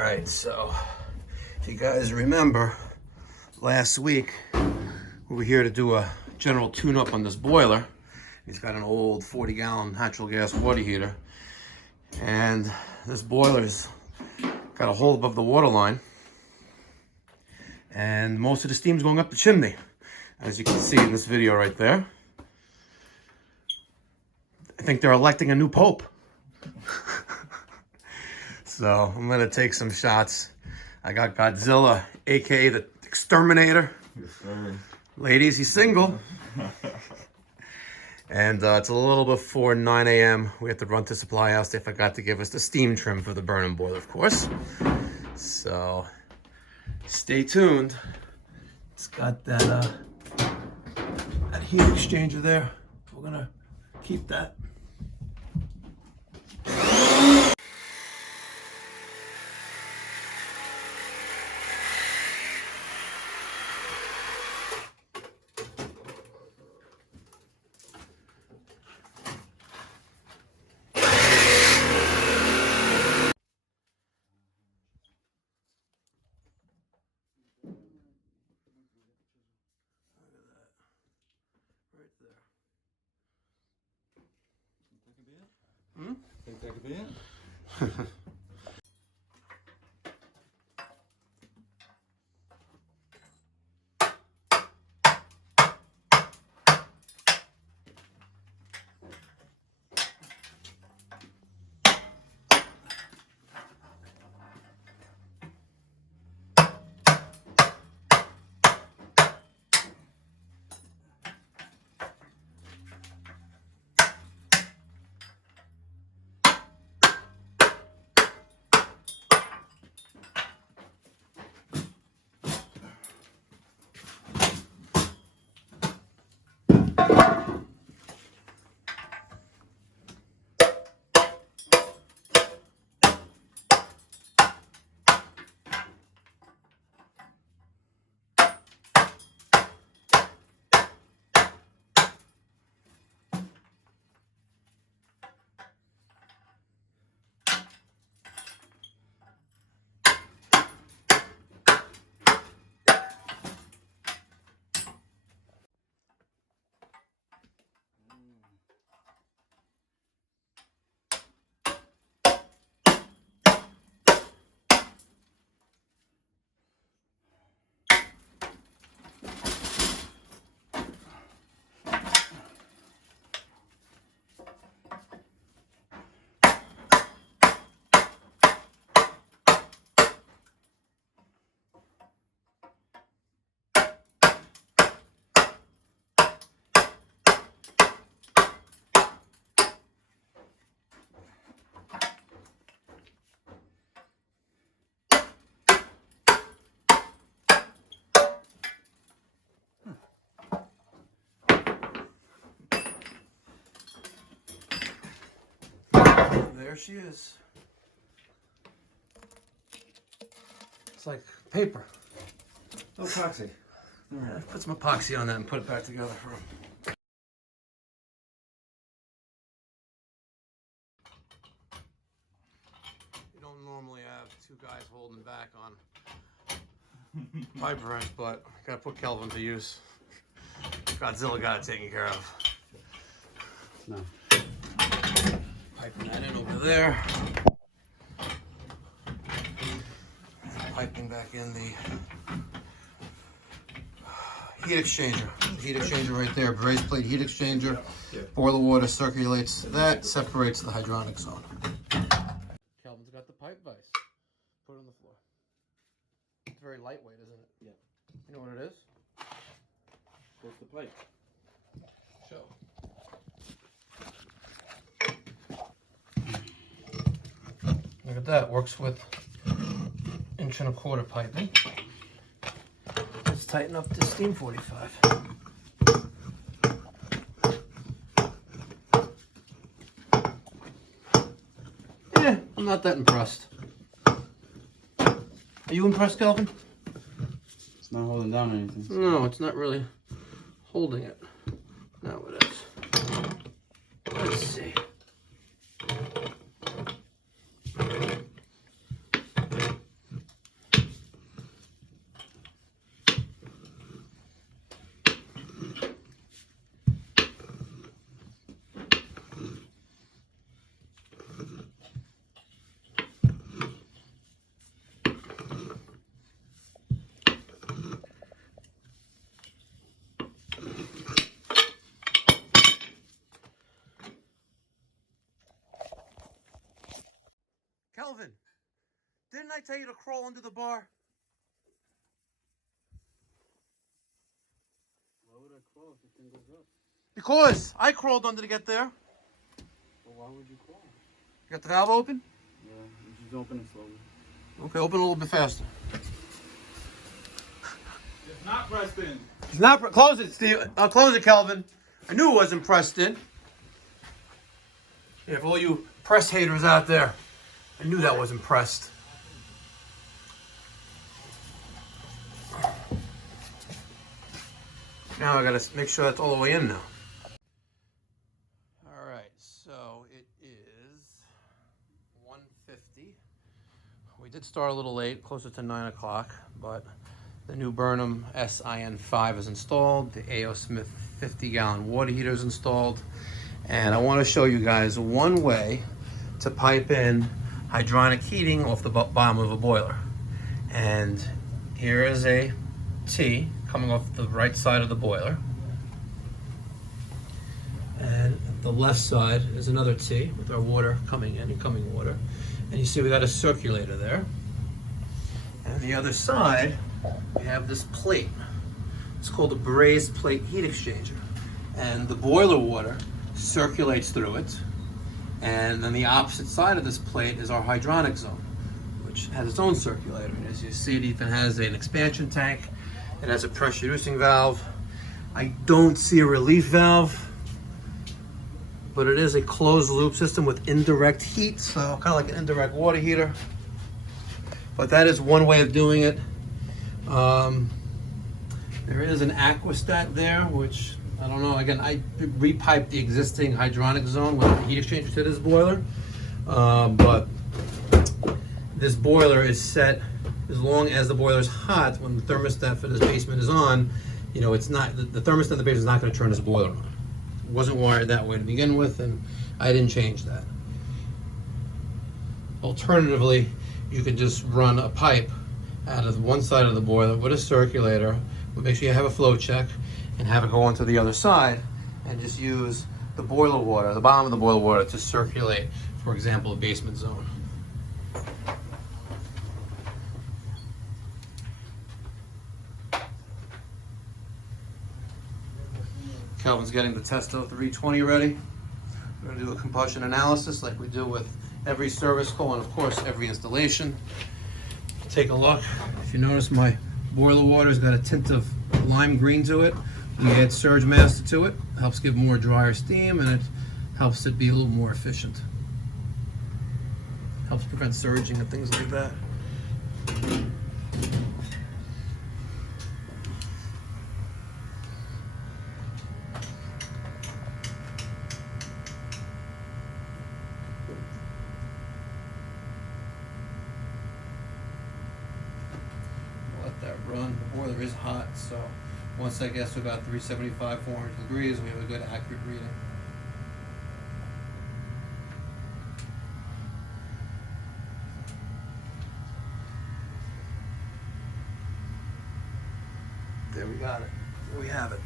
Alright, so if you guys remember, last week we were here to do a general tune-up on this boiler. He's got an old 40-gallon natural gas water heater, and this boiler's got a hole above the water line, and most of the steam's going up the chimney, as you can see in this video right there. I think they're electing a new pope. So I'm gonna take some shots. I got Godzilla, aka the Exterminator. Yes, sir. Ladies, he's single. And it's a little before 9 a.m. We have to run to supply house. They forgot to give us the steam trim for the Burnham boiler, of course. So stay tuned. It's got that heat exchanger there. We're gonna keep that. Right there. Think that could be it? There she is. It's like paper. No epoxy. Yeah, put some epoxy on that and put it back together for him. You don't normally have two guys holding back on pipe wrench, but gotta put Kelvin to use. Godzilla got it taken care of. No. Piping that in over there. Piping back in the heat exchanger. The heat exchanger right there, brazed plate heat exchanger. Yeah. Boiler water circulates that, separates the hydronic zone. Kelvin's got the pipe vise. Put it on the floor. It's very lightweight, isn't it? Yeah. You know what it is? What's the pipe? Show. Look at that, works with 1.25" piping. Let's tighten up the steam 45. Yeah, I'm not that impressed. Are you impressed, Kelvin? It's not holding down anything. No, it's not really holding it. Now it is. Let's see. Kelvin, didn't I tell you to crawl under the bar? Why would I crawl if the thing goes up? Because I crawled under to get there. Well, why would you crawl? You got the valve open? Yeah, you just open it slowly. Okay, open a little bit faster. It's not pressed in. It's not. Close it, Steve. Close it, Kelvin. I knew it wasn't pressed in. Yeah, for all you press haters out there, I knew that wasn't pressed. Now I gotta make sure that's all the way in now. All right, so it is 1:50. We did start a little late, closer to 9 o'clock, but the new Burnham SIN5 is installed. The A.O. Smith 50-gallon water heater is installed. And I want to show you guys one way to pipe in hydronic heating off the bottom of a boiler. And here is a T coming off the right side of the boiler. And at the left side is another T with our water coming in, incoming water. And you see we got a circulator there. And on the other side, we have this plate. It's called a Brazed plate heat exchanger. And the boiler water circulates through it. And then the opposite side of this plate is our hydronic zone, which has its own circulator. And as you see, it even has an expansion tank. It has a pressure reducing valve. I don't see a relief valve, but it is a closed loop system with indirect heat, so kind of like an indirect water heater. But that is one way of doing it. There is an aquastat there, which I don't know. Again, I repiped the existing hydronic zone with the heat exchanger to this boiler, but this boiler is set as long as the boiler is hot. When the thermostat for this basement is on, you know, it's not, the thermostat in the basement is not going to turn this boiler on. It wasn't wired that way to begin with, and I didn't change that. Alternatively, you could just run a pipe out of one side of the boiler with a circulator, but make sure you have a flow check, and have it go onto the other side, and just use the boiler water, the bottom of the boiler water, to circulate, for example, a basement zone. Kelvin's getting the Testo 320 ready. We're going to do a combustion analysis like we do with every service call and, of course, every installation. Take a look. If you notice, my boiler water's got a tint of lime green to it. We add surge master to it. It helps give more drier steam, and it helps it be a little more efficient. Helps prevent surging and things like that. Let that run. The boiler is hot, so once that gets to about 375, 400 degrees, we have a good accurate reading. There we got it. There we have it.